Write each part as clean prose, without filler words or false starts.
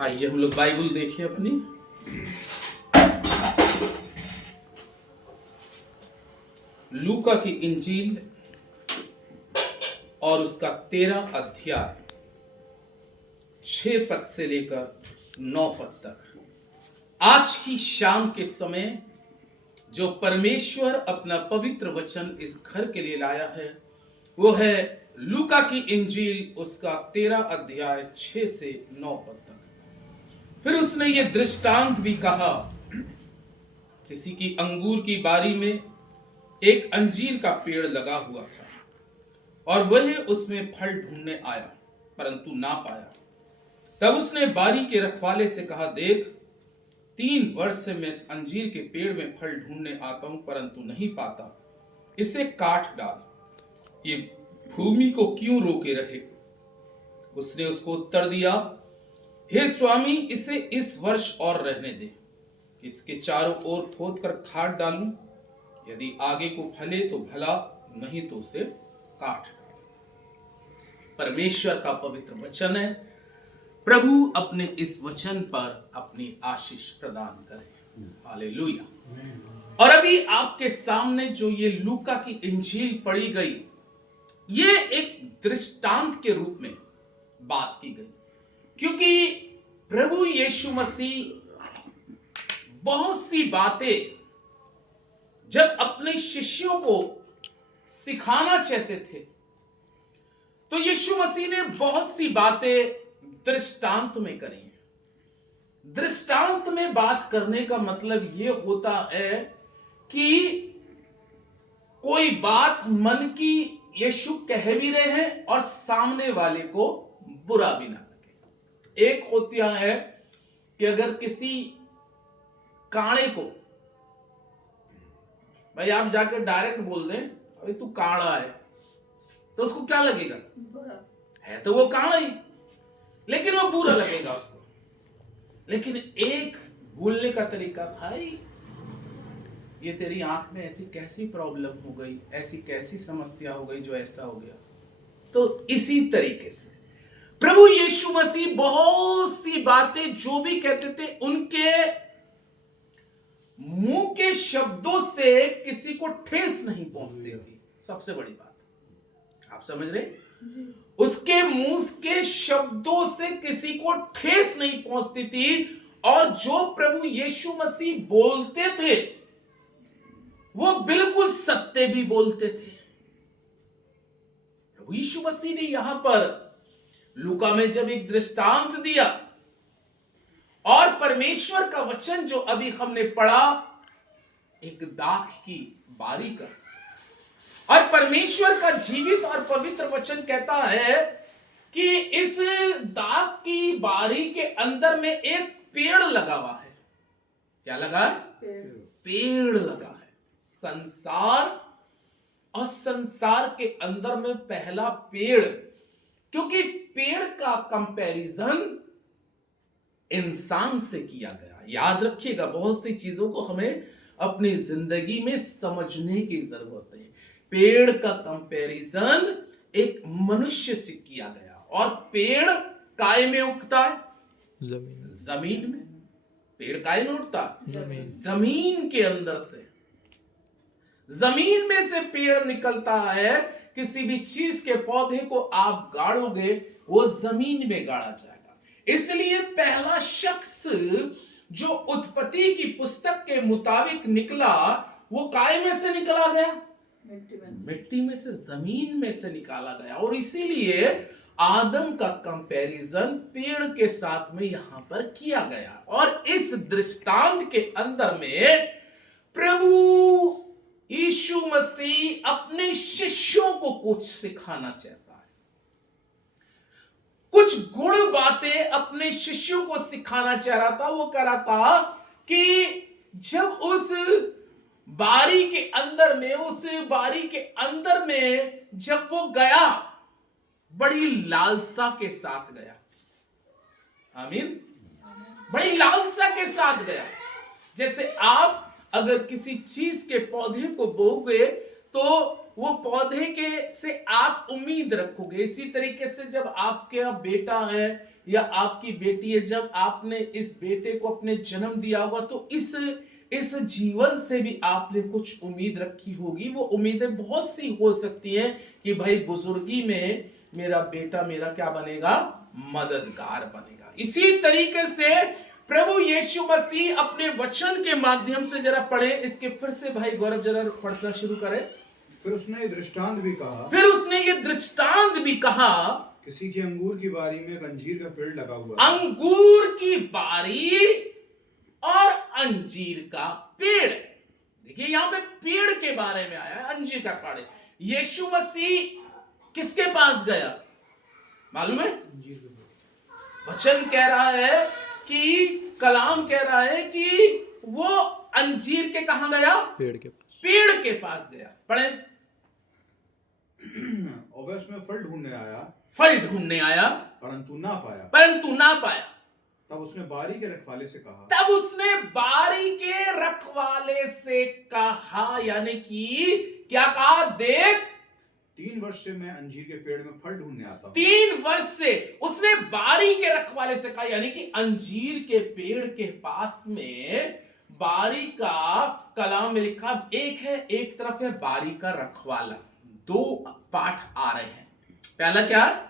आइए हम लोग बाइबल देखिए अपनी। लूका की इंजील और उसका 13 अध्याय 6 पद से लेकर 9 पद तक। आज की शाम के समय जो परमेश्वर अपना पवित्र वचन इस घर के लिए लाया है वो है लूका की इंजील उसका 13 अध्याय 6 से 9 पद तक। फिर उसने ये दृष्टांत भी कहा, किसी की अंगूर की बारी में एक अंजीर का पेड़ लगा हुआ था और वह उसमें फल ढूंढने आया परंतु ना पाया। तब उसने बारी के रखवाले से कहा, देख 3 वर्ष से मैं इस अंजीर के पेड़ में फल ढूंढने आता हूं परंतु नहीं पाता, इसे काट डाल, ये भूमि को क्यों रोके रहे। उसने उसको उत्तर दिया, हे स्वामी, इसे इस वर्ष और रहने दे, इसके चारों ओर खोद कर खाद डालूं, यदि आगे को फले तो भला, नहीं तो उसे काट डाल। परमेश्वर का पवित्र वचन है। प्रभु अपने इस वचन पर अपनी आशीष प्रदान करे। हालेलुया। और अभी आपके सामने जो ये लूका की इंजील पढ़ी गई, ये एक दृष्टांत के रूप में बात की गई, क्योंकि प्रभु यीशु मसीह बहुत सी बातें जब अपने शिष्यों को सिखाना चाहते थे तो यीशु मसीह ने बहुत सी बातें दृष्टांत में करी हैं। दृष्टांत में बात करने का मतलब यह होता है कि कोई बात मन की यीशु कह भी रहे हैं और सामने वाले को बुरा भी ना लगे। एक होता है कि अगर किसी काणे को भाई आप जाकर डायरेक्ट बोल दें, अभी तू काड़ा है, तो उसको क्या लगेगा? बुरा है तो वो काड़ा ही, लेकिन वो बुरा लगेगा उसको। लेकिन एक बोलने का तरीका, भाई ये तेरी आंख में ऐसी कैसी प्रॉब्लम हो गई, ऐसी कैसी समस्या हो गई जो ऐसा हो गया। तो इसी तरीके से प्रभु यीशु मसीह बहुत सी बातें जो भी कहते थे उनके मुंह के शब्दों से किसी को ठेस नहीं पहुंचती थी। सबसे बड़ी बात आप समझ रहे, उसके मुंह के शब्दों से किसी को ठेस नहीं पहुंचती थी। और जो प्रभु यीशु मसीह बोलते थे वो बिल्कुल सत्य भी बोलते थे। प्रभु यीशु मसीह ने यहां पर लूका में जब एक दृष्टांत दिया और परमेश्वर का वचन जो अभी हमने पढ़ा एक दाख की बारी का, और परमेश्वर का जीवित और पवित्र वचन कहता है कि इस दाख की बारी के अंदर में एक पेड़ लगा हुआ है। क्या लगा है? पेड़ लगा है। संसार और संसार के अंदर में पहला पेड़, क्योंकि पेड़ का कंपैरिजन इंसान से किया गया। याद रखिएगा, बहुत सी चीजों को हमें अपनी जिंदगी में समझने की जरूरत है। पेड़ का कंपैरिजन एक मनुष्य से किया गया। और पेड़ काय में उगता है? जमीन में। पेड़ काय में उगता है? जमीन के अंदर से। जमीन में से पेड़ निकलता है। किसी भी चीज के पौधे को आप गाड़ोगे वो जमीन में गाड़ा जाएगा। इसलिए पहला शख्स जो उत्पत्ति की पुस्तक के मुताबिक निकला वो काय में से निकला गया? मिट्टी में से, जमीन में से निकाला गया। और इसीलिए आदम का कंपैरिजन पेड़ के साथ में यहां पर किया गया। और इस दृष्टांत के अंदर में प्रभु यीशु मसीह अपने शिष्यों को कुछ सिखाना चाहता है। कुछ गुण बातें अपने शिष्यों को सिखाना चाह रहा था। वो कह रहा था कि जब उस बारी के अंदर में जब वो गया, बड़ी लालसा के साथ गया। आमीन। बड़ी लालसा के साथ गया। जैसे आप अगर किसी चीज के पौधे को बोओगे तो वो पौधे के से आप उम्मीद रखोगे। इसी तरीके से जब आपके बेटा है या आपकी बेटी है, जब आपने इस बेटे को अपने जन्म दिया होगा तो इस जीवन से भी आपने कुछ उम्मीद रखी होगी। वो उम्मीदें बहुत सी हो सकती हैं कि भाई बुजुर्गी में मेरा बेटा मेरा क्या बनेगा, मददगार बनेगा। इसी तरीके से प्रभु यीशु मसीह अपने वचन के माध्यम से, जरा पढ़े इसके फिर से भाई गौरव, जरा पढ़ना शुरू करें। फिर उसने ये दृष्टांत भी कहा, किसी की अंगूर की बारी में एक अंजीर का पेड़ लगा हुआ, अंगूर की बारी और अंजीर का पेड़। देखिए यहां पे पेड़ के बारे में आया है, अंजीर का पेड़। यीशु मसीह किसके पास गया मालूम है? वचन कह रहा है कि कलाम कह रहा है कि वो अंजीर के कहां गया? पेड़ के पास गया। पढ़े। और वह उसमें फल ढूंढने आया परंतु ना पाया। तब उसने बारी के रखवाले से यानी कि क्या कहा? देख, 3 वर्ष से मैं अंजीर के पेड़ में फल ढूंढने आता हूं। 3 वर्ष से उसने बारी के रखवाले से कहा, यानी कि अंजीर के पेड़ के पास में बारी का कलाम में लिखा, एक तरफ है बारी का रखवाला। 2 पाठ आ रहे हैं। पहला क्या है?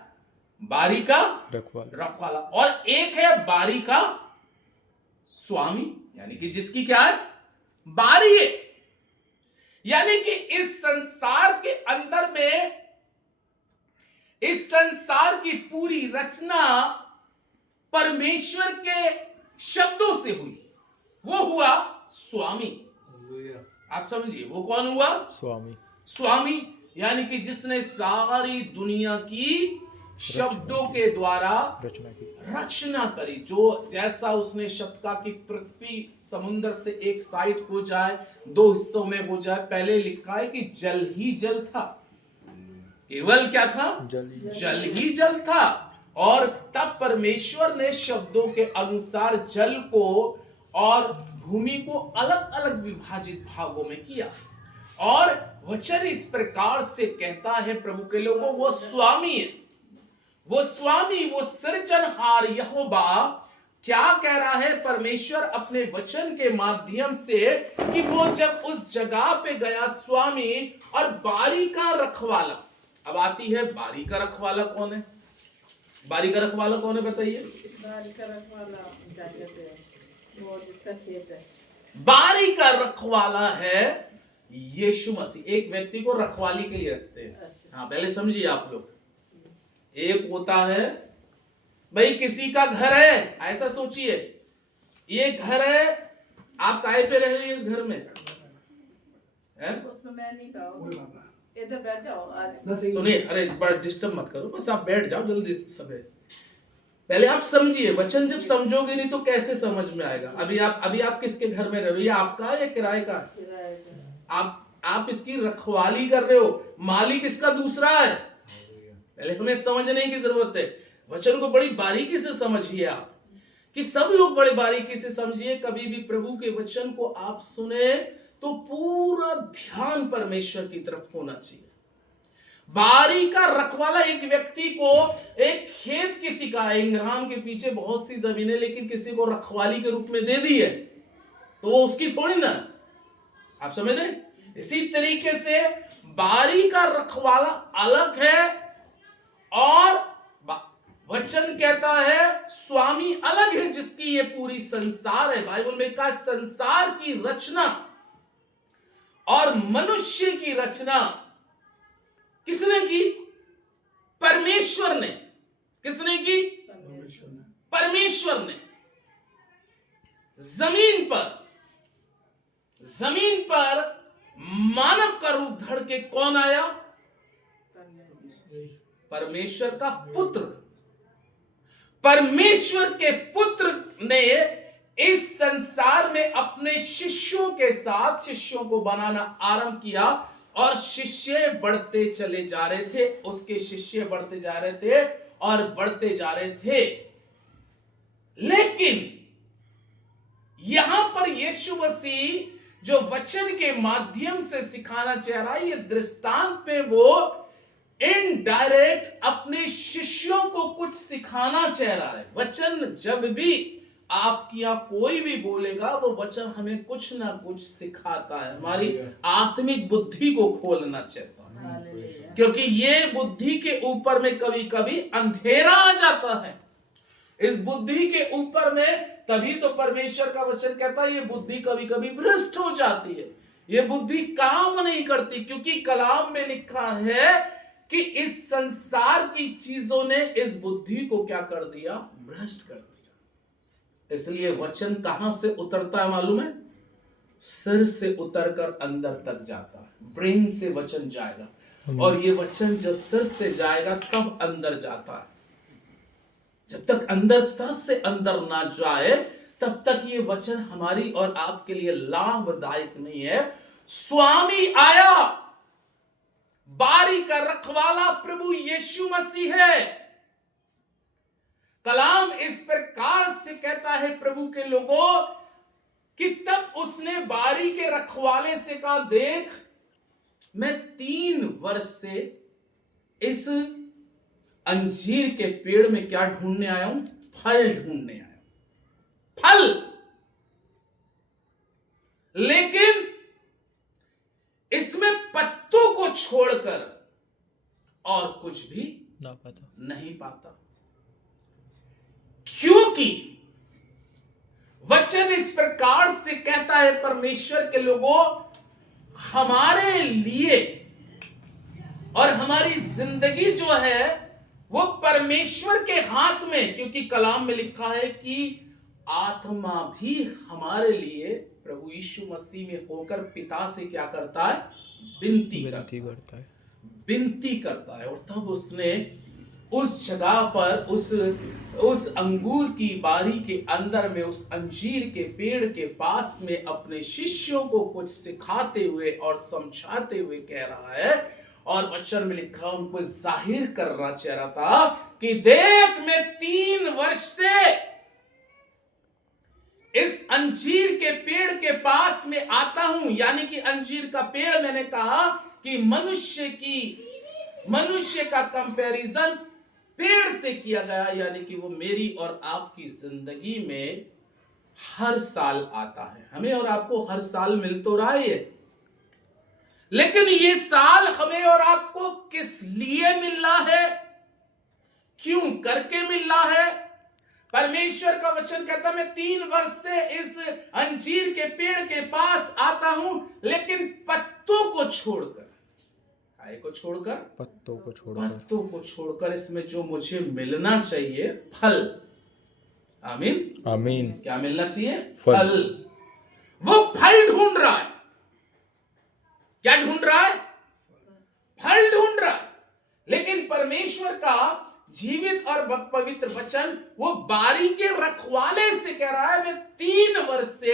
बारी का रखवाला, और एक है बारी का स्वामी, यानी कि जिसकी क्या है? बारी है। यानी कि इस संसार के अंदर में, इस संसार की पूरी रचना परमेश्वर के शब्दों से हुई। वो हुआ स्वामी। आप समझिए, वो कौन हुआ? स्वामी, यानी कि जिसने सारी दुनिया की शब्दों के द्वारा रचना करी। जो जैसा उसने शब्द का कि पृथ्वी समुद्र से एक साइड हो जाए, 2 हिस्सों में हो जाए। पहले लिखा है कि जल ही जल था, केवल क्या था? जल ही जल था। और तब परमेश्वर ने शब्दों के अनुसार जल को और भूमि को अलग अलग विभाजित भागों में किया। और वचन इस प्रकार से कहता है प्रभु के लोगों, वो स्वामी है, वो स्वामी, वो सृजनहार यहोवा क्या कह रहा है परमेश्वर अपने वचन के माध्यम से कि वो जब उस जगह पे गया स्वामी और बारी का रखवाला। अब आती है बारी का रखवाला कौन है? बारी का रखवाला कौन है बताइए? बारी का रखवाला क्या कहते हैं? वो जिसका खेत है। बारी का रखवाला है यीशु मसीह। एक व्यक्ति को रखवाली के लिए रखते हैं। हाँ, पहले समझिए आप लोग। एक होता है भाई किसी का घर है, ऐसा सोचिए, ये घर है, आप काहे पे रह रही है इस घर में? उसमें मैं नहीं कहूँ, इधर बैठ जाओ। सुनिए, अरे बड़ा डिस्टर्ब मत करो, बस आप बैठ जाओ जल्दी सब। पहले आप समझिए, वचन जब समझोगे नहीं तो कैसे समझ में आएगा? अभी आप किसके घर में रह रहे हो? ये आपका है या किराए का? आप इसकी रखवाली कर रहे हो, मालिक इसका दूसरा है। पहले हमें समझने की जरूरत है। वचन को बड़ी बारीकी से समझिए आप, कि सब लोग बड़े बारीकी से समझिए। कभी भी प्रभु के वचन को आप सुने तो पूरा ध्यान परमेश्वर की तरफ होना चाहिए। बारी का रखवाला एक व्यक्ति को, एक खेत किसी का है, इंग्राम के पीछे बहुत सी जमीनें, लेकिन किसी को रखवाली के रूप में दे दी है, तो वो उसकी थोड़ी ना। आप समझ रहे? इसी तरीके से बारी का रखवाला अलग है और वचन कहता है स्वामी अलग है, जिसकी ये पूरी संसार है। बाइबल में कहा संसार की रचना और मनुष्य की रचना किसने की? परमेश्वर ने। किसने की? परमेश्वर ने। जमीन पर मानव का रूप धड़ के कौन आया? परमेश्वर का पुत्र। परमेश्वर के पुत्र ने इस संसार में अपने शिष्यों के साथ शिष्यों को बनाना आरंभ किया, और शिष्य बढ़ते चले जा रहे थे, उसके शिष्य बढ़ते जा रहे थे और बढ़ते जा रहे थे। लेकिन यहां पर यीशु मसीह जो वचन के माध्यम से सिखाना चाह रहा है, ये दृष्टांत पे वो इनडायरेक्ट अपने शिष्यों को कुछ सिखा सिखाना चाह रहा है। वचन जब भी आपकी यहाँ कोई भी बोलेगा, वो वचन हमें कुछ ना कुछ सिखाता है, हमारी आत्मिक बुद्धि को खोलना चाहता है। हालेलुया। क्योंकि ये बुद्धि के ऊपर में कभी कभी अंधेरा आ जाता है। इस बुद्धि के ऊपर में तभी तो परमेश्वर का वचन कहता है ये बुद्धि कभी कभी भ्रष्ट हो जाती है, ये बुद्धि काम नहीं करती, क्योंकि कलाम में लिखा है कि इस संसार की चीजों ने इस बुद्धि को क्या कर दिया, भ्रष्ट कर दिया। इसलिए वचन कहां से उतरता है मालूम है? सिर से उतरकर अंदर तक जाता है, ब्रेन से वचन जाएगा, और ये वचन जब सिर से जाएगा तब अंदर जाता है। जब तक अंदर सर से अंदर ना जाए तब तक ये वचन हमारी और आपके लिए लाभदायक नहीं है। स्वामी आया, बारी का रखवाला प्रभु यीशु मसीह है। कलाम इस प्रकार से कहता है प्रभु के लोगों कि तब उसने बारी के रखवाले से कहा, देख मैं 3 वर्ष से इस अंजीर के पेड़ में क्या ढूंढने आया हूं? फल ढूंढने आया हूं, फल। लेकिन इसमें पत्तों को छोड़कर और कुछ भी नहीं पाता, क्योंकि वचन इस प्रकार से कहता है परमेश्वर के लोगों, हमारे लिए और हमारी जिंदगी जो है वो परमेश्वर के हाथ में, क्योंकि कलाम में लिखा है कि आत्मा भी हमारे लिए प्रभु यीशु मसीह में होकर पिता से क्या करता है? विनती करता है, विनती करता है। और तब उसने उस जगह पर उस अंगूर की बारी के अंदर में, उस अंजीर के पेड़ के पास में अपने शिष्यों को कुछ सिखाते हुए और समझाते हुए कह रहा है, और वचन में लिखा उनको जाहिर करना चाह रहा था कि देख मैं 3 वर्ष से इस अंजीर के पेड़ के पास में आता हूं। यानी कि अंजीर का पेड़, मैंने कहा कि मनुष्य का कंपैरिजन पेड़ से किया गया, यानी कि वो मेरी और आपकी जिंदगी में हर साल आता है। हमें और आपको हर साल मिल तो रहा है, लेकिन ये साल हमें और आपको किस लिए मिल रहा है, क्यों करके मिल रहा है? परमेश्वर का वचन कहता है मैं 3 वर्ष से इस अंजीर के पेड़ के पास आता हूं, लेकिन पत्तों को छोड़कर, काय को छोड़कर? पत्तों को छोड़कर इसमें जो मुझे मिलना चाहिए फल, आमीन आमीन, क्या मिलना चाहिए? फल। वो फल ढूंढ रहा है। क्या ढूंढ रहा है? फल ढूंढ रहा है। लेकिन परमेश्वर का जीवित और पवित्र वचन वो बारी के रखवाले से कह रहा है मैं 3 वर्ष से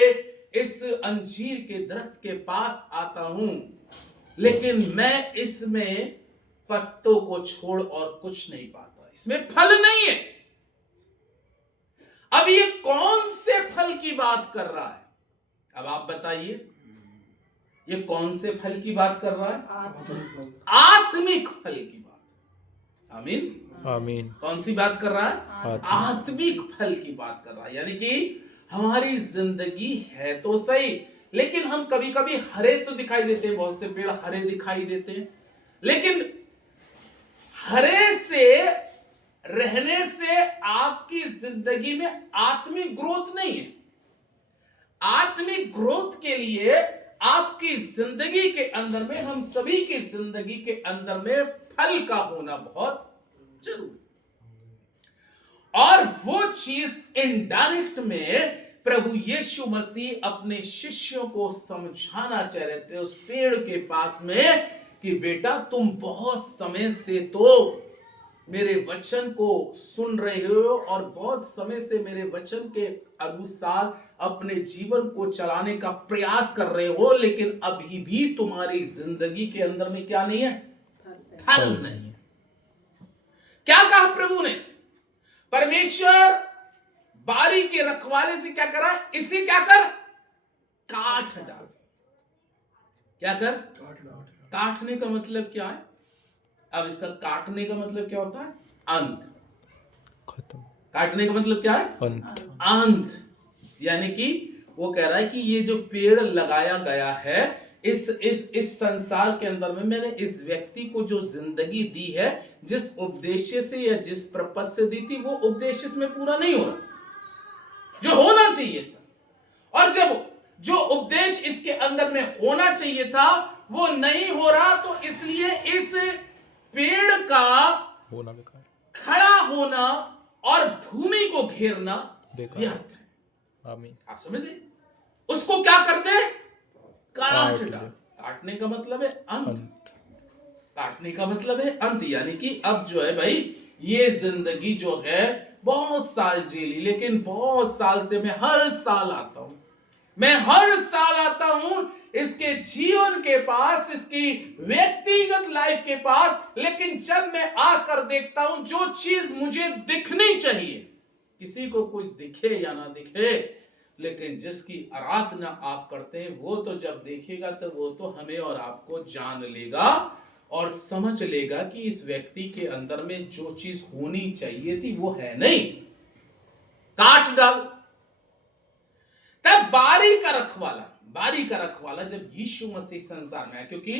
इस अंजीर के दरख्त के पास आता हूं, लेकिन मैं इसमें पत्तों को छोड़ और कुछ नहीं पाता, इसमें फल नहीं है। अब ये कौन से फल की बात कर रहा है? अब आप बताइए, ये कौन से फल की बात कर रहा है? आत्मिक फल की बात। आमीन आमीन। कौन सी बात कर रहा है? आत्मिक फल की बात कर रहा है। यानी कि हमारी जिंदगी है तो सही, लेकिन हम कभी कभी हरे तो दिखाई देते हैं, बहुत से पेड़ हरे दिखाई देते हैं, लेकिन हरे से रहने से आपकी जिंदगी में आत्मिक ग्रोथ नहीं है। आत्मिक ग्रोथ के लिए आपकी जिंदगी के अंदर में, हम सभी की जिंदगी के अंदर में फल का होना बहुत जरूरी, और वो चीज इनडायरेक्ट में प्रभु यीशु मसीह अपने शिष्यों को समझाना चाह रहे थे उस पेड़ के पास में कि बेटा तुम बहुत समय से तो मेरे वचन को सुन रहे हो और बहुत समय से मेरे वचन के अनुसार अपने जीवन को चलाने का प्रयास कर रहे हो, लेकिन अभी भी तुम्हारी जिंदगी के अंदर में क्या नहीं है? फल नहीं है। क्या कहा प्रभु ने? परमेश्वर बारी के रखवाले से क्या करा? इसे क्या कर? काट डाल। क्या कर? काटने का मतलब क्या है? अब इसका काटने का मतलब क्या होता है? अंत। खत्म। काटने का मतलब क्या है? अंत। अंत। यानी कि वो कह रहा है कि ये जो पेड़ लगाया गया है इस संसार के अंदर में, मैंने इस व्यक्ति को जो जिंदगी दी है, जिस उद्देश्य से या जिस पर्पस से दी थी, वो उद्देश्य इसमें पूरा नहीं हो रहा जो होना चाहिए था। और जब जो उद्देश्य इसके अंदर में होना चाहिए था वो नहीं हो रहा, तो इसलिए इस पेड़ का होना बेकार, खड़ा होना और भूमि को घेरना बेकार। व्यर्थ है। आमीन। आप समझे? उसको क्या करते? काट काट डाल। दे। काटने का मतलब है अंत। अंत। काटने का मतलब है अंत। यानी कि अब जो है भाई, ये जिंदगी जो है बहुत साल जी ली, लेकिन बहुत साल से मैं हर साल आता हूं, मैं हर साल आता हूं इसके जीवन के पास, इसकी व्यक्तिगत लाइफ के पास, लेकिन जब मैं आकर देखता हूं जो चीज मुझे दिखनी चाहिए, किसी को कुछ दिखे या ना दिखे, लेकिन जिसकी आराधना आप करते हैं वो तो जब देखेगा तो वो तो हमें और आपको जान लेगा और समझ लेगा कि इस व्यक्ति के अंदर में जो चीज होनी चाहिए थी वो है नहीं। काट डाल। तब बारी का रखवाला जब यीशु मसीह संसार में आया, क्योंकि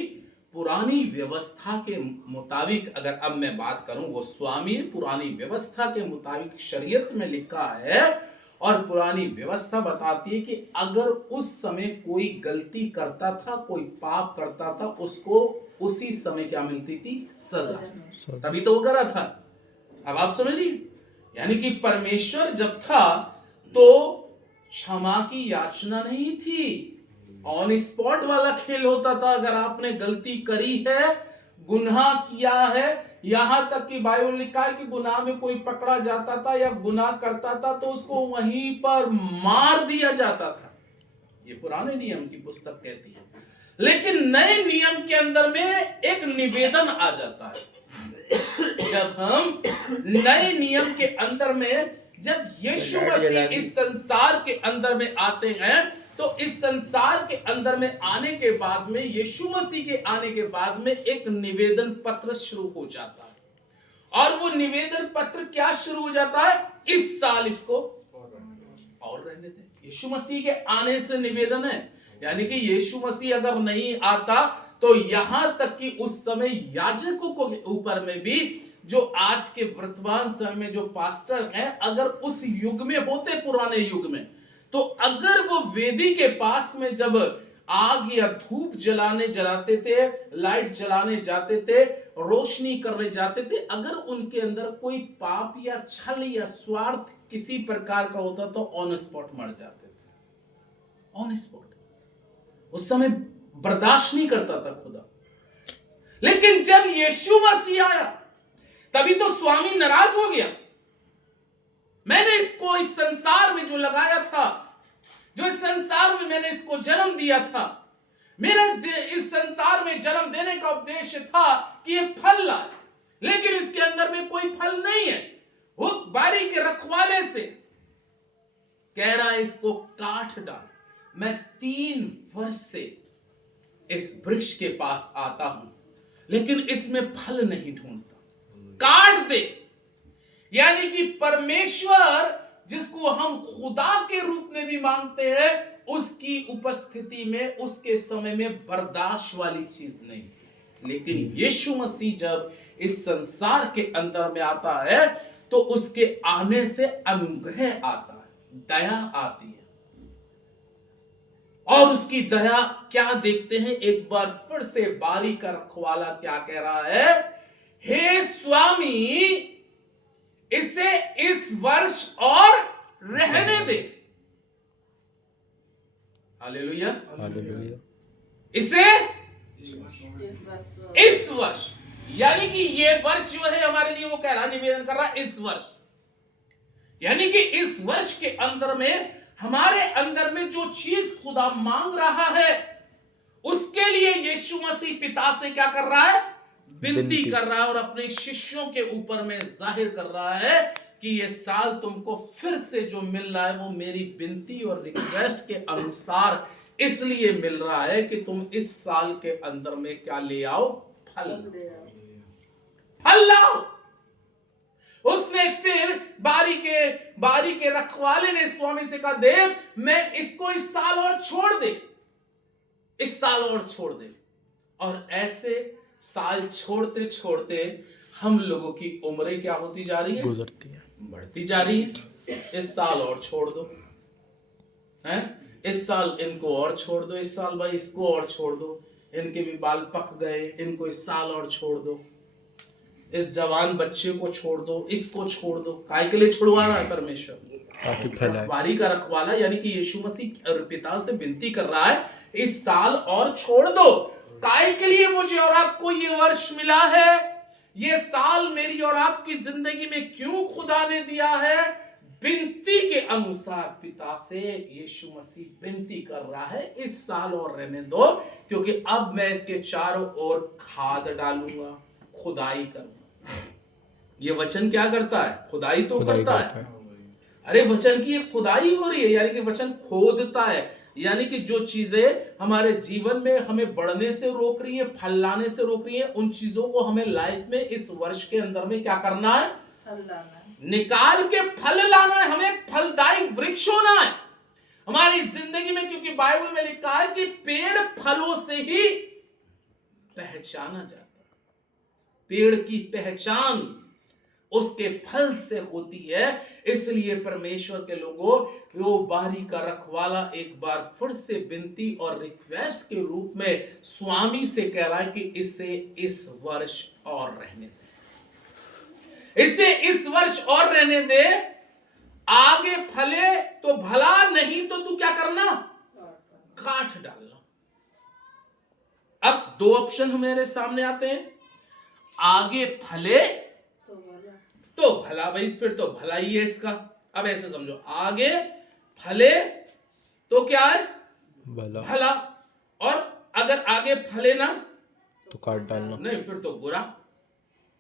पुरानी व्यवस्था के मुताबिक अगर अब मैं बात करूं, वो स्वामी पुरानी व्यवस्था के मुताबिक शरीयत में लिखा है, और पुरानी व्यवस्था बताती है कि अगर उस समय कोई गलती करता था, कोई पाप करता था, उसको उसी समय क्या मिलती थी? सजा। तभी तो वो करा था। अब आप समझिए, यानी कि परमेश्वर जब था तो क्षमा की याचना नहीं थी, ऑन स्पॉट वाला खेल होता था। अगर आपने गलती करी है, गुनाह किया है, यहां तक कि बाइबल लिखा है कि गुनाह में कोई पकड़ा जाता था या गुनाह करता था तो उसको वहीं पर मार दिया जाता था। ये पुराने नियम की पुस्तक कहती है। लेकिन नए नियम के अंदर में एक निवेदन आ जाता है। जब हम नए नियम के अंदर में, जब यीशु मसीह इस संसार के अंदर में आते हैं, तो इस संसार के अंदर में आने के बाद में, यीशु मसीह के आने के बाद में एक निवेदन पत्र शुरू हो जाता है। और वो निवेदन पत्र क्या शुरू हो जाता है? इस साल इसको और रहने दें। यीशु मसीह के आने से निवेदन है, यानी कि यीशु मसीह अगर नहीं आता तो यहां तक कि उस समय याजकों को ऊपर में भी, जो आज के वर्तमान समय में जो पास्टर हैं, अगर उस युग में होते, पुराने युग में, तो अगर वो वेदी के पास में जब आग या धूप जलाते थे, लाइट जलाने जाते थे, रोशनी करने जाते थे, अगर उनके अंदर कोई पाप या छल या स्वार्थ किसी प्रकार का होता तो ऑन स्पॉट मर जाते थे। ऑन स्पॉट उस समय बर्दाश्त नहीं करता था खुदा। लेकिन जब यीशु मसीह आया तभी तो स्वामी नाराज हो गया। मैंने इसको इस संसार में जो लगाया था, जो इस संसार में मैंने इसको जन्म दिया था, मेरा इस संसार में जन्म देने का उद्देश्य था कि ये फल लाए, लेकिन इसके अंदर में कोई फल नहीं है। वो बारी के रखवाले से कह रहा है इसको काट डाल। मैं 3 वर्ष से इस वृक्ष के पास आता हूं, लेकिन इसमें फल नहीं ढूंढता, काट दे। यानी कि परमेश्वर जिसको हम खुदा के रूप में भी मानते हैं, उसकी उपस्थिति में, उसके समय में बर्दाश्त वाली चीज नहीं थी। लेकिन यीशु मसीह जब इस संसार के अंदर में आता है तो उसके आने से अनुग्रह आता है, दया आती है। और उसकी दया क्या देखते हैं? एक बार फिर से बारी का रखवाला क्या कह रहा है? हे स्वामी, इसे इस वर्ष और रहने दे। Hallelujah, hallelujah. इसे इस वर्ष, यानी कि ये वर्ष जो है हमारे लिए, वो कह रहा, निवेदन कर रहा है इस वर्ष, यानी कि इस वर्ष के अंदर में हमारे अंदर में जो चीज खुदा मांग रहा है, उसके लिए यीशु मसीह पिता से क्या कर रहा है? विनती कर रहा है, और अपने शिष्यों के ऊपर में जाहिर कर रहा है कि ये साल तुमको फिर से जो मिल रहा है वो मेरी विनती और रिक्वेस्ट के अनुसार इसलिए मिल रहा है कि तुम इस साल के अंदर में क्या ले आओ? फल लाओ। उसने फिर बारी के रखवाले ने स्वामी से कहा, देव मैं इसको इस साल और छोड़ दे, इस साल और छोड़ दे। और ऐसे साल छोड़ते छोड़ते हम लोगों की उम्रें क्या होती जा रही है? गुजरती है, बढ़ती जा रही है। इस साल और छोड़ दो, हैं? इस साल इनको और छोड़ दो, इस साल भाई इसको और छोड़ दो, इनके भी बाल पक गए, इनको इस साल और छोड़ दो, इस जवान बच्चे को छोड़ दो, इसको छोड़ दो। काय के लिए छुड़वा रहा है परमेश्वर? ताकि फैलाए। रखवाली का रखवाला यानी कि यीशु मसीह और पिता से विनती कर रहा है, इस साल और छोड़ दो। काय के लिए मुझे और आपको ये वर्ष मिला है? ये साल मेरी और आपकी जिंदगी में क्यों खुदा ने दिया है? विनती के अनुसार पिता से यीशु मसीह विनती कर रहा है, इस साल और रहने दो, क्योंकि अब मैं इसके चारों ओर खाद डालूंगा, खुदाई करूंगा। ये वचन क्या करता है? खुदाई तो करता है। अरे वचन की एक खुदाई हो रही है, यानी कि वचन खोदता है, यानी कि जो चीजें हमारे जीवन में हमें बढ़ने से रोक रही है, फल लाने से रोक रही है, उन चीजों को हमें लाइफ में इस वर्ष के अंदर में क्या करना है? निकाल के फल लाना है। हमें फलदायी वृक्ष होना है हमारी जिंदगी में, क्योंकि बाइबल में लिखा है कि पेड़ फलों से ही पहचाना जाता है। पेड़ की पहचान उसके फल से होती है। इसलिए परमेश्वर के लोगों, वो बारी का रखवाला एक बार फिर से विनती और रिक्वेस्ट के रूप में स्वामी से कह रहा है कि इसे इस वर्ष और रहने दे, इसे इस वर्ष और रहने दे। आगे फले तो भला, नहीं तो तू क्या करना? काट डालना। अब दो ऑप्शन हमारे सामने आते हैं, आगे फले तो भला, भाई फिर तो भला ही है इसका। अब ऐसे समझो, आगे फले तो क्या है? भला। और अगर आगे फले ना तो काट डालना, नहीं फिर तो बुरा,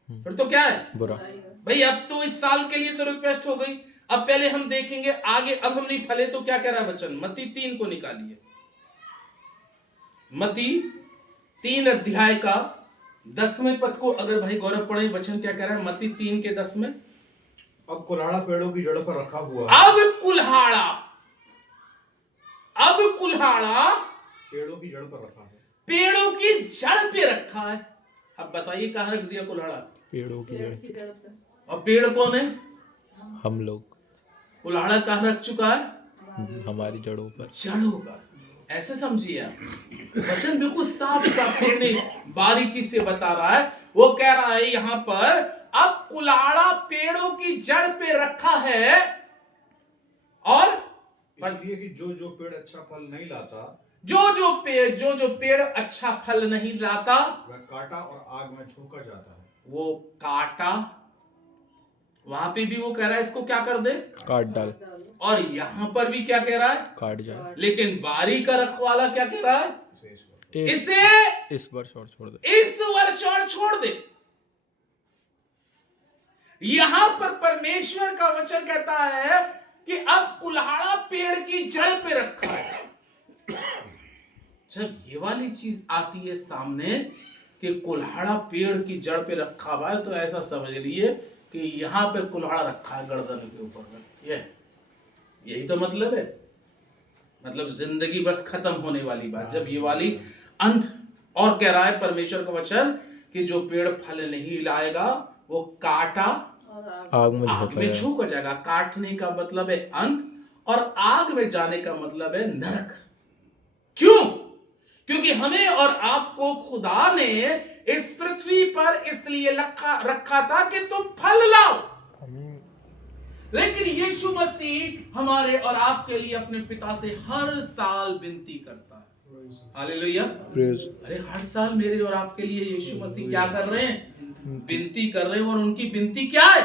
फिर तो क्या है? बुरा। भाई अब तो इस साल के लिए तो रिक्वेस्ट हो गई, अब पहले हम देखेंगे आगे। अब हम नहीं फले तो क्या कह रहा है वचन? मत्ती 3 को निकालिए, मत्ती 3 अध्याय का 10वें पद को अगर भाई गौरव पढ़े, वचन क्या कह रहा है? मत्ती 3 के 10 में, अब कुल्हाड़ा पेड़ों की जड़ पर रखा हुआ, अब कुल्हाड़ा पेड़ों की जड़ पर रखा है, पेड़ों की जड़ पे रखा है। अब बताइए कहां रख दिया कुल्हाड़ा? पेड़ों की जड़। और पेड़ कौन है? हम लोग। कुल्हाड़ा कहां रख चुका है? हमारी जड़ों पर। जड़ों पर। ऐसे समझिए आप, वचन बिल्कुल साफ साफ अपनी बारीकी से बता रहा है। वो कह रहा है यहां पर, अब कुल्हाड़ा पेड़ों की जड़ पे रखा है, और इसलिए कि जो जो पेड़ अच्छा फल नहीं लाता, जो जो पेड़ अच्छा फल नहीं लाता, वह काटा और आग में झोंका जाता है। वो काटा, वहां पे भी वो कह रहा है इसको क्या कर दे? काट डाल। और यहां पर भी क्या कह रहा है? काट जाए। लेकिन बारी का रखवाला क्या कह रहा है? इसे इस वर्ष और छोड़ दे, इस वर्ष और छोड़ दे। यहां पर परमेश्वर का वचन कहता है कि अब कुल्हाड़ा पेड़ की जड़ पे रखा है। जब ये वाली चीज आती है सामने कि कुल्हाड़ा पेड़ की जड़ पे रखा हुआ है, तो ऐसा समझ लीजिए कि यहां पे कुल्हाड़ा रखा है गर्दन के ऊपर में। यही तो मतलब है, मतलब जिंदगी बस खत्म होने वाली बात, जब ये वाली अंत। और कह रहा है परमेश्वर का वचन कि जो पेड़ फल नहीं लाएगा वो काटा आग में झोंका जाएगा। काटने का मतलब है अंत, और आग में जाने का मतलब है नरक। क्यों? क्योंकि हमें और आपको खुदा ने इस पृथ्वी पर इसलिए रखा था कि तुम फल लाओ। लेकिन यीशु मसीह हमारे और आपके लिए अपने पिता से हर साल विनती करता है। हालेलुया। अरे हर साल मेरे और आपके लिए यीशु मसीह क्या कर रहे हैं? विनती कर रहे हैं। और उनकी विनती क्या है?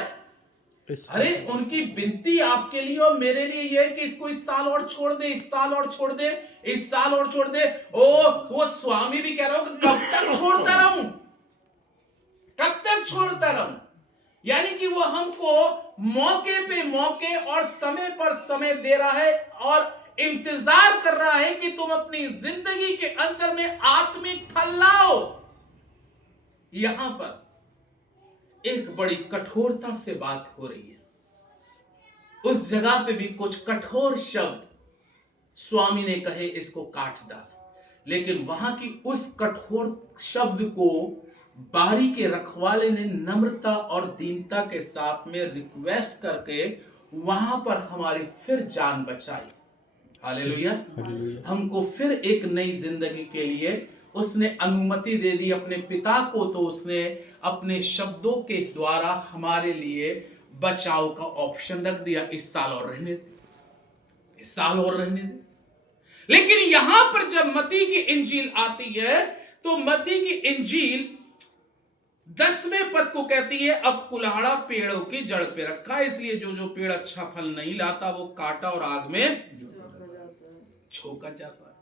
अरे उनकी विनती आपके लिए और मेरे लिए यह है कि इसको इस साल और छोड़ दे, इस साल और छोड़ दे, इस साल और छोड़ दे। वो स्वामी भी कह रहा हो कि कब तक छोड़ता रहूं, कब तक छोड़ता रहूं। यानी कि वो हमको मौके पे मौके और समय पर समय दे रहा है और इंतजार कर रहा है कि तुम अपनी जिंदगी के अंदर में आत्मिक फल लाओ। यहां पर एक बड़ी कठोरता से बात हो रही है। उस जगह पे भी कुछ कठोर शब्द स्वामी ने कहे, इसको काट डाल। लेकिन वहां की उस कठोर शब्द को बारी के रखवाले ने नम्रता और दीनता के साथ में रिक्वेस्ट करके वहां पर हमारी फिर जान बचाई। हालेलुया। हमको फिर एक नई जिंदगी के लिए उसने अनुमति दे दी अपने पिता को, तो उसने अपने शब्दों के द्वारा हमारे लिए बचाव का ऑप्शन रख दिया। इस साल और रहने दे, इस साल और रहने दे। लेकिन यहां पर जब मत्ती की इंजील आती है तो मत्ती की इंजील 10वें पद को कहती है, अब कुल्हाड़ा पेड़ों की जड़ पे रखा है, इसलिए जो जो पेड़ अच्छा फल नहीं लाता वो काटा और आग में झोंका जाता है।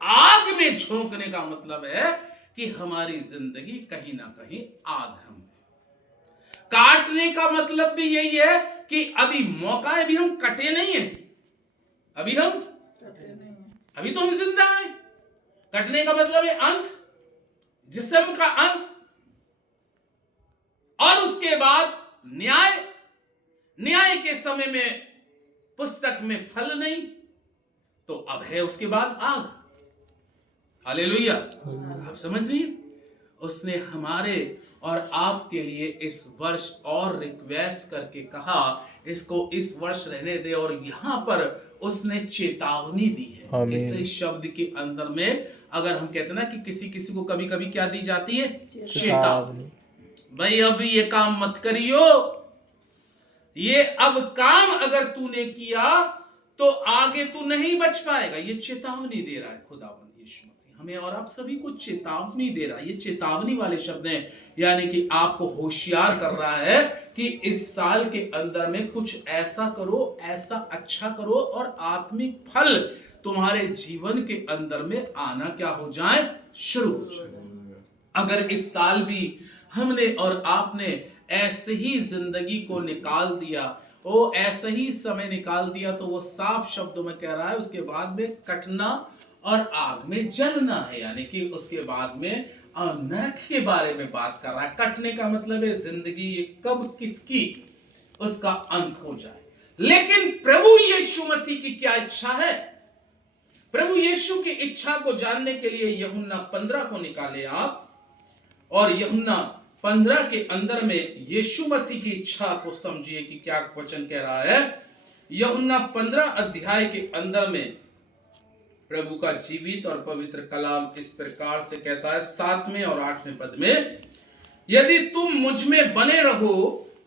आग में झोंकने का मतलब है कि हमारी जिंदगी कहीं ना कहीं आधरम है। काटने का मतलब भी यही है कि अभी मौका है, अभी हम कटे नहीं है, अभी तो हम जिंदा हैं। कटने का मतलब है अंत, जिस्म का अंत, और उसके बाद न्याय के समय में पुस्तक में फल नहीं, तो अब है उसके बाद आग। हालेलुया। आप समझ लीजिए, उसने हमारे और आपके लिए इस वर्ष और रिक्वेस्ट करके कहा इसको इस वर्ष रहने दे, और यहां पर उसने चेतावनी दी है। इस शब्द के अंदर में अगर हम कहते हैं ना कि किसी को कभी कभी क्या दी जाती है, चेतावनी। भाई अभी ये काम मत करियो, ये अब काम अगर तूने किया तो आगे तू नहीं बच पाएगा। ये चेतावनी दे रहा है खुदावंद यीशु मसीह हमें और आप सभी को चेतावनी दे रहा है। ये चेतावनी वाले शब्द हैं, यानी कि आपको होशियार कर रहा है कि इस साल के अंदर में कुछ ऐसा करो, ऐसा अच्छा करो, और आत्मिक फल तुम्हारे जीवन के अंदर में आना क्या हो जाए, शुरू हो जाए। अगर इस साल भी हमने और आपने ऐसे ही जिंदगी को निकाल दिया, वो ऐसे ही समय निकाल दिया, तो वो साफ शब्दों में कह रहा है उसके बाद में कटना और आग में जलना है, यानी कि उसके बाद में नरक के बारे में बात कर रहा है। कटने का मतलब है जिंदगी ये कब किसकी उसका अंत हो जाए। लेकिन प्रभु यीशु मसीह की क्या इच्छा है? प्रभु यीशु की इच्छा को जानने के लिए यूहन्ना 15 को निकाले आप, और यूहन्ना 15 के अंदर में यीशु मसीह की इच्छा को समझिए कि क्या वचन कह रहा है। यूहन्ना 15 अध्याय के अंदर में प्रभु का जीवित और पवित्र कलाम इस प्रकार से कहता है, 7वें और 8वें पद में, यदि तुम मुझ में बने रहो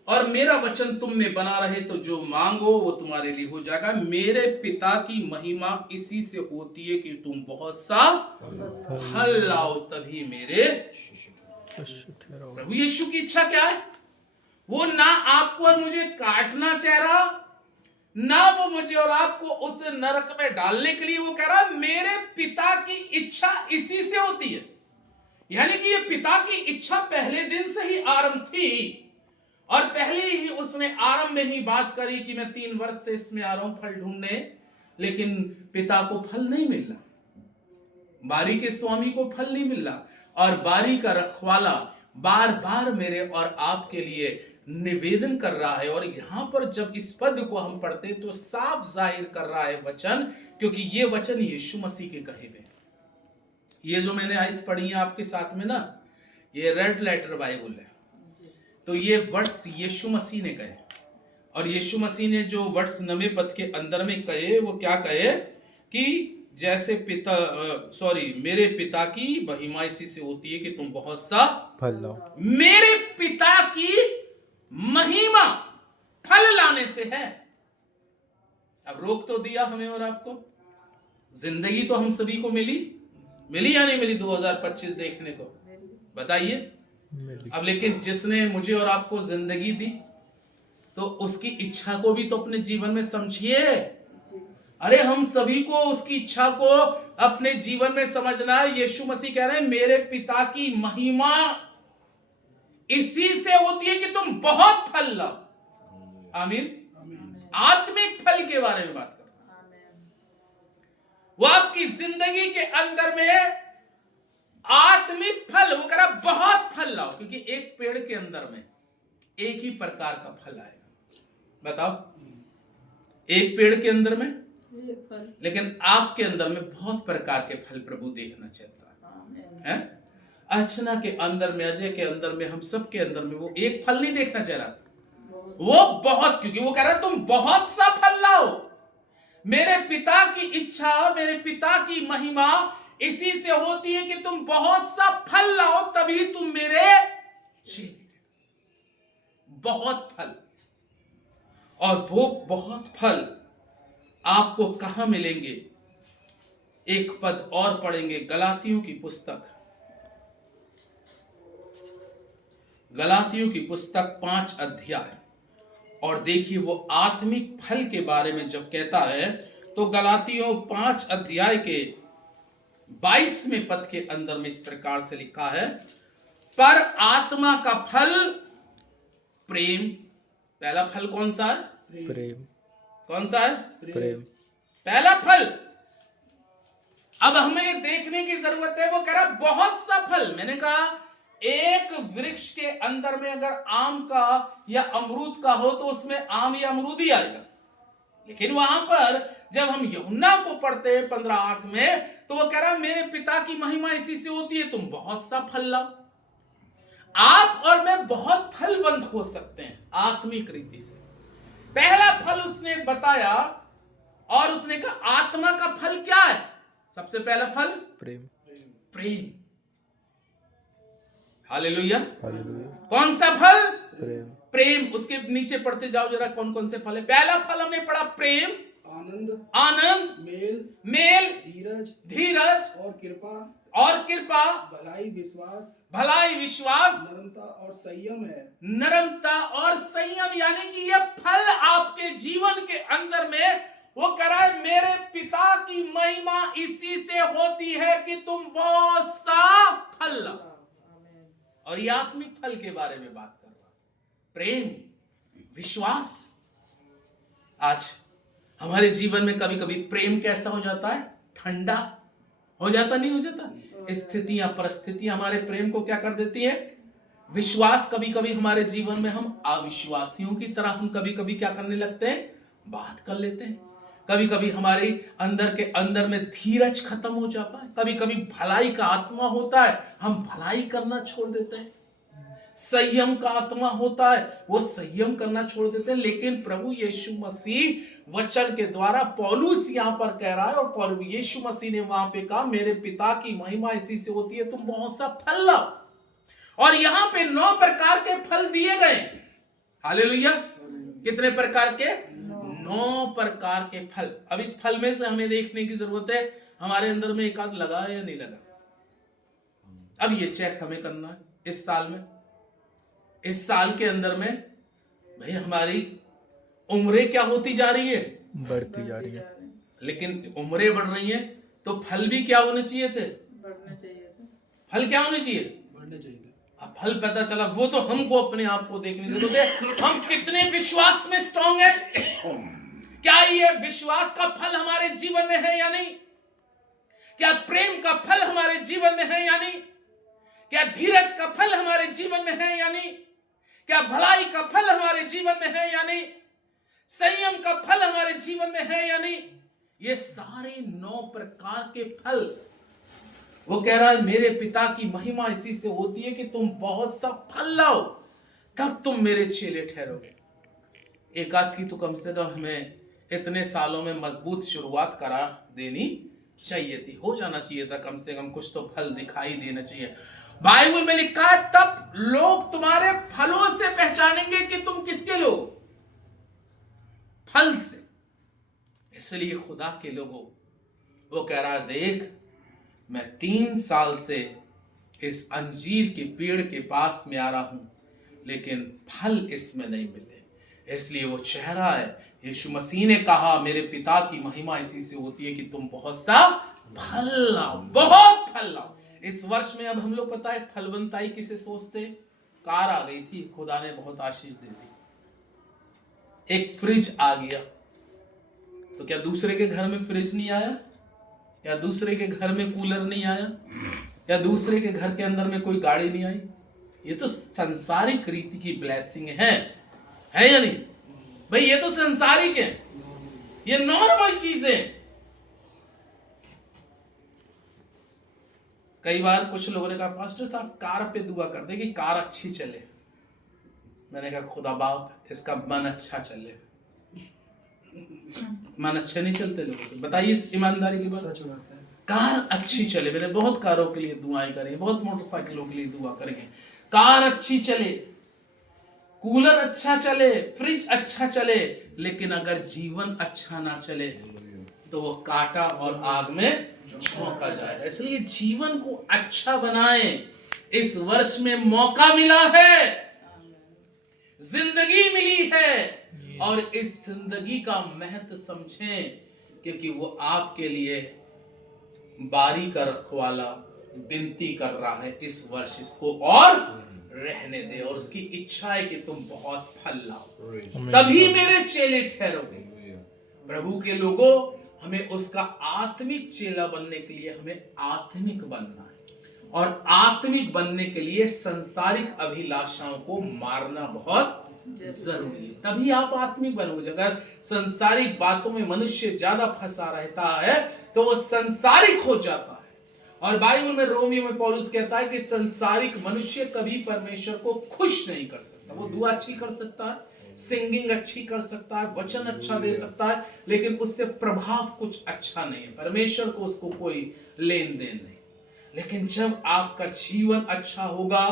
और मेरा वचन तुम में बना रहे तो जो मांगो वो तुम्हारे लिए हो जाएगा। मेरे पिता की महिमा इसी से होती है कि तुम बहुत सा फल लाओ, तभी मेरे। प्रभु यीशु की इच्छा क्या है? वो ना आपको और मुझे काटना चाह रहा, ना वो मुझे और आपको उस नरक में डालने के लिए वो कह रहा, मेरे पिता की इच्छा इसी से होती है। यानी कि ये पिता की इच्छा पहले दिन से ही आरंभ थी, और पहले ही उसने आरंभ में ही बात करी कि मैं 3 वर्ष से इसमें आ रहा हूं फल ढूंढने, लेकिन पिता को फल नहीं मिल रहा, बारी के स्वामी को फल नहीं मिल रहा, और बारी का रखवाला बार बार मेरे और आपके लिए निवेदन कर रहा है। और यहां पर जब इस पद को हम पढ़ते तो साफ जाहिर कर रहा है वचन, क्योंकि ये वचन यीशु मसीह के कहे हुए। ये जो मैंने आयत पढ़ी है आपके साथ में ना, ये रेड लेटर बाइबल है, तो ये वर्ड्स यीशु मसीह ने कहे, और यीशु मसीह ने जो वर्ड्स 9वें पद के अंदर में कहे वो क्या कहे कि जैसे मेरे पिता की महिमा इसी से होती है कि तुम बहुत सा फल लाओ। मेरे पिता की महिमा फल लाने से है। अब रोक तो दिया हमें और आपको, जिंदगी तो हम सभी को मिली या नहीं मिली 2025 देखने को, बताइए। अब लेकिन जिसने मुझे और आपको जिंदगी दी, तो उसकी इच्छा को भी तो अपने जीवन में समझिए। अरे हम सभी को उसकी इच्छा को अपने जीवन में समझना है। यीशु मसीह कह रहे हैं मेरे पिता की महिमा इसी से होती है कि तुम बहुत फल लाओ। आमीन। आत्मिक फल के बारे में बात कर रहा है, वो आपकी जिंदगी के अंदर में आत्मिक फल, वो कह रहा बहुत फल लाओ, क्योंकि एक पेड़ के अंदर में एक ही प्रकार का फल आएगा। बताओ, एक पेड़ के अंदर में, ये फल। लेकिन आपके अंदर में बहुत प्रकार के फल प्रभु देखना चाहता आमीन। है। अर्चना के अंदर में, अजय के अंदर में, हम सब के अंदर में वो एक फल नहीं देखना चाह रहा, वो बहुत, क्योंकि वो कह रहा है तुम बहुत सा फल लाओ। मेरे पिता की इच्छा, मेरे पिता की महिमा इसी से होती है कि तुम बहुत सा फल लाओ, तभी तुम मेरे चेले। बहुत फल, और वो बहुत फल आपको कहां मिलेंगे? एक पद और पढ़ेंगे, गलातियों की पुस्तक, गलातियों की पुस्तक 5 अध्याय, और देखिए वो आत्मिक फल के बारे में जब कहता है तो गलातियों 5 अध्याय के 22वें पद के अंदर में इस प्रकार से लिखा है, पर आत्मा का फल प्रेम। पहला फल कौन सा है? प्रेम। कौन सा है? प्रेम। पहला फल। अब हमें ये देखने की जरूरत है, वो कह रहा बहुत सा फल। मैंने कहा एक वृक्ष के अंदर में अगर आम का या अमरूद का हो तो उसमें आम या अमरूद ही आएगा, लेकिन वहां पर जब हम यूहन्ना को पढ़ते हैं 15:8 में, तो वो कह रहा मेरे पिता की महिमा इसी से होती है तुम बहुत सा फल लाओ। आप और मैं बहुत फलवंत हो सकते हैं आत्मिक रीति से। पहला फल उसने बताया, और उसने कहा आत्मा का फल क्या है? सबसे पहला फल प्रेम। प्रेम। हालेलुया। हालेलुया। कौन सा फल? प्रेम। प्रेम। उसके नीचे पढ़ते जाओ जरा, कौन कौन से फल है। पहला फल हमने पढ़ा प्रेम, आनंद, आनंद, मेल, मेल, धीरज, धीरज और कृपा, और कृपा, भलाई, विश्वास, भलाई, विश्वास, नम्रता और संयम है। नरमता और संयम। यानी कि यह फल आपके जीवन के अंदर में, वो कह रहा है मेरे पिता की महिमा इसी से होती है कि तुम बहुत सा फल लाओ। और ये आत्मिक फल के बारे में बात कर रहा, प्रेम, विश्वास। आज हमारे जीवन में कभी कभी प्रेम कैसा हो जाता है? ठंडा हो जाता, नहीं हो जाता? स्थितियां, परिस्थितियां हमारे प्रेम को क्या कर देती है? विश्वास। कभी कभी हमारे जीवन में हम अविश्वासियों की तरह हम कभी कभी क्या करने लगते हैं? बात कर लेते हैं। कभी कभी हमारे अंदर के अंदर में धीरज खत्म हो जाता है। कभी कभी भलाई का आत्मा होता है, हम भलाई करना छोड़ देते हैं। संयम का आत्मा होता है, वो संयम करना छोड़ देते हैं। लेकिन प्रभु यीशु मसीह वचन के द्वारा, पौलुस यहां पर कह रहा है, और प्रभु यीशु मसीह ने वहां पे कहा मेरे पिता की महिमा इसी से होती है तुम बहुत सा फल लाओ। और यहां पे 9 प्रकार के फल दिए गए। हालेलुया। कितने प्रकार के? 9 प्रकार के फल। अब इस फल में से हमें देखने की जरूरत है हमारे अंदर में एक आध लगा है या नहीं लगा। अब ये चेक हमें करना है इस साल में। इस साल के अंदर में भाई हमारी उम्रें क्या होती जा रही है? बढ़ती जा रही है। लेकिन उम्रें बढ़ रही हैं तो फल भी क्या होने चाहिए थे? बढ़ना चाहिए था। फल क्या होने चाहिए? बढ़ने चाहिए। अब फल पता चला, वो तो हमको अपने आप को देखने की जरूरत है। हम कितने विश्वास में स्ट्रांग हैं? क्या ये विश्वास का फल हमारे जीवन में है या नहीं? क्या प्रेम का फल हमारे जीवन में है या नहीं? क्या धीरज का फल हमारे जीवन में है या नहीं? क्या भलाई का फल हमारे जीवन में है या नहीं? संयम का फल हमारे जीवन में है या नहीं? ये सारे 9 प्रकार के फल, वो कह रहा है मेरे पिता की महिमा इसी से होती है कि तुम बहुत सा फल लाओ, तब तुम मेरे चेले ठहरोगे। एक आध की तो कम से कम हमें इतने सालों में मजबूत शुरुआत करा देनी चाहिए थी, हो जाना चाहिए था, कम से कम कुछ तो फल दिखाई देना चाहिए। बाइबल में लिखा है तब लोग तुम्हारे फलों से पहचानेंगे कि तुम किसके लोग? फल से। इसलिए खुदा के लोगों, वो कह रहा है देख मैं 3 साल से इस अंजीर के पेड़ के पास में आ रहा हूं, लेकिन फल इसमें नहीं मिले। इसलिए वो चाह रहा है, यीशु मसीह ने कहा मेरे पिता की महिमा इसी से होती है कि तुम बहुत सा फल लाओ, बहुत फल लाओ। इस वर्ष में अब हम लोग पता है फलवंताई किसे सोचते हैं? कार आ गई थी, खुदा ने बहुत आशीष दे दी। एक फ्रिज आ गया, तो क्या दूसरे के घर में फ्रिज नहीं आया? क्या दूसरे के घर में कूलर नहीं आया? क्या दूसरे के घर के अंदर में कोई गाड़ी नहीं आई? ये तो संसारिक रीति की ब्लेसिंग है या नहीं भाई? ये तो संसारिक है। ये नॉर्मल चीजें। कई बार कुछ लोगों ने कहा पास्टर साहब कार पे दुआ कर दे कि कार अच्छी चले। मैंने कहा खुदा बाप इसका मन अच्छा चले। मन अच्छे नहीं चलते लोगों के, बताइए इस ईमानदारी की बात। सच बात है। कार अच्छी चले। मैंने बहुत कारों के लिए दुआएं करी, बहुत मोटरसाइकिलों के लिए दुआ करेंगे, कार अच्छी चले, कूलर अच्छा चले, फ्रिज अच्छा चले, लेकिन अगर जीवन अच्छा ना चले तो वो काटा और आग में झोंका जाएगा। इसलिए जीवन को अच्छा बनाएं। इस वर्ष में मौका मिला है, जिंदगी मिली है, और इस जिंदगी का महत्व समझें, क्योंकि वो आपके लिए बारी का रखवाला विनती कर रहा है इस वर्ष इसको और रहने दे, और उसकी इच्छा है कि तुम बहुत फल लाओ, तभी मेरे चेले ठहरोगे। प्रभु के लोगों, हमें उसका आत्मिक चेला बनने के लिए हमें आत्मिक बनना है, और आत्मिक बनने के लिए संसारिक अभिलाषाओं को मारना बहुत जरूरी है, तभी आप आत्मिक बनोगे। अगर संसारिक बातों में मनुष्य ज्यादा फंसा रहता है तो वो संसारिक हो जाता है। और बाइबल में रोमियो में पौलुस कहता है कि संसारिक मनुष्य कभी परमेश्वर को खुश नहीं कर सकता। वो दुआ अच्छी कर सकता है, सिंगिंग अच्छी कर सकता है, वचन अच्छा दे सकता है, लेकिन उससे प्रभाव कुछ अच्छा नहीं है, परमेश्वर को उसको कोई लेन देन नहीं। लेकिन जब आपका जीवन अच्छा होगा,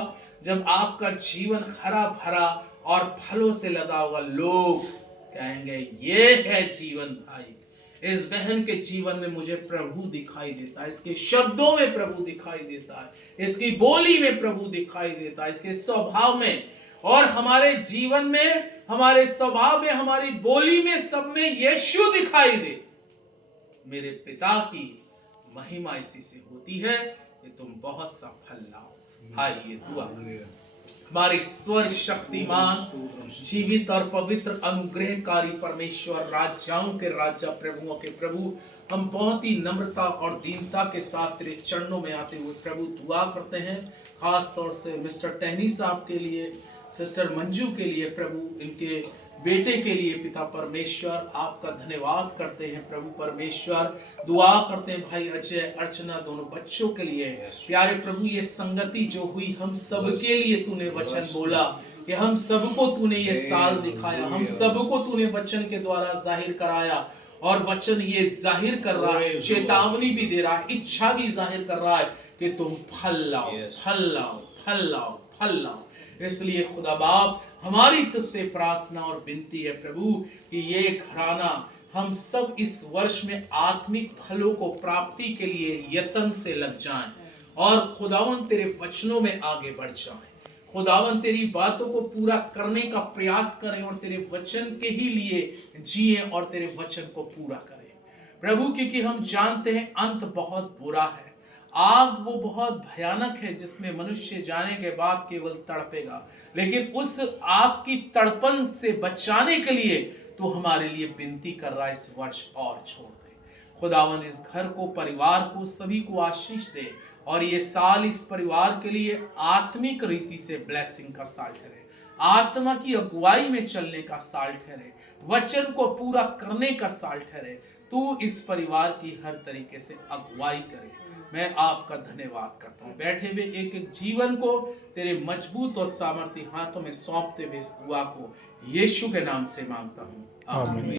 जब आपका जीवन हरा भरा और फलों से लदा होगा, लोग कहेंगे ये है जीवन भाई, इस बहन के जीवन में मुझे प्रभु दिखाई देता है, इसके शब्दों में प्रभु दिखाई देता है, इसकी बोली में प्रभु दिखाई देता है, इसके स्वभाव में, और हमारे जीवन में, हमारे स्वभाव में, हमारी बोली में, सब में यीशु दिखाई दे। मेरे पिता की महिमा इसी से होती है कि तुम बहुत सा फल लाओ। आइए दुआ। हमारे स्वर शक्तिमान जीवित और पवित्र अनुग्रहकारी परमेश्वर, राजाओं के राजा, प्रभुओं के प्रभु, हम बहुत ही नम्रता और दीनता के साथ तेरे चरणों में आते हुए प्रभु दुआ करते हैं, खास तौर से मिस्टर टहनी साहब के लिए, सिस्टर मंजू के लिए, प्रभु इनके बेटे के लिए पिता परमेश्वर आपका धन्यवाद करते हैं। प्रभु परमेश्वर दुआ करते हैं भाई अजय अर्चना दोनों बच्चों के लिए। प्यारे प्रभु, ये संगति जो हुई हम सब के लिए तूने वचन बोला कि हम सबको तूने ये साल दिखाया, हम सबको तूने वचन के द्वारा जाहिर कराया, और वचन ये जाहिर कर रहा है, चेतावनी भी दे रहा है, इच्छा भी जाहिर कर रहा है कि तुम फल लाओ, फल लाओ, फल लाओ, फल लाओ। इसलिए खुदा बाप, हमारी तुझसे प्रार्थना और विनती है प्रभु कि ये घराना, हम सब इस वर्ष में आत्मिक फलों को प्राप्ति के लिए यत्न से लग जाएं, और खुदावन तेरे वचनों में आगे बढ़ जाएं। खुदावन तेरी बातों को पूरा करने का प्रयास करें, और तेरे वचन के ही लिए जिए, और तेरे वचन को पूरा करें प्रभु, क्योंकि हम जानते हैं अंत बहुत बुरा है। आग वो बहुत भयानक है जिसमें मनुष्य जाने के बाद केवल तड़पेगा, लेकिन उस आग की तड़पन से बचाने के लिए तो हमारे लिए विनती कर रहा है, इस वर्ष और छोड़ दे। खुदावन इस घर को, परिवार को, सभी को आशीष दे, और ये साल इस परिवार के लिए आत्मिक रीति से ब्लेसिंग का साल ठहरे, आत्मा की अगुवाई में चलने का साल ठहरे, वचन को पूरा करने का साल ठहरे। तू इस परिवार की हर तरीके से अगुवाई करे। मैं आपका धन्यवाद करता हूँ। बैठे हुए एक एक जीवन को तेरे मजबूत और सामर्थ्य हाथों में सौंपते हुए इस दुआ को यीशु के नाम से मांगता हूँ, आमीन।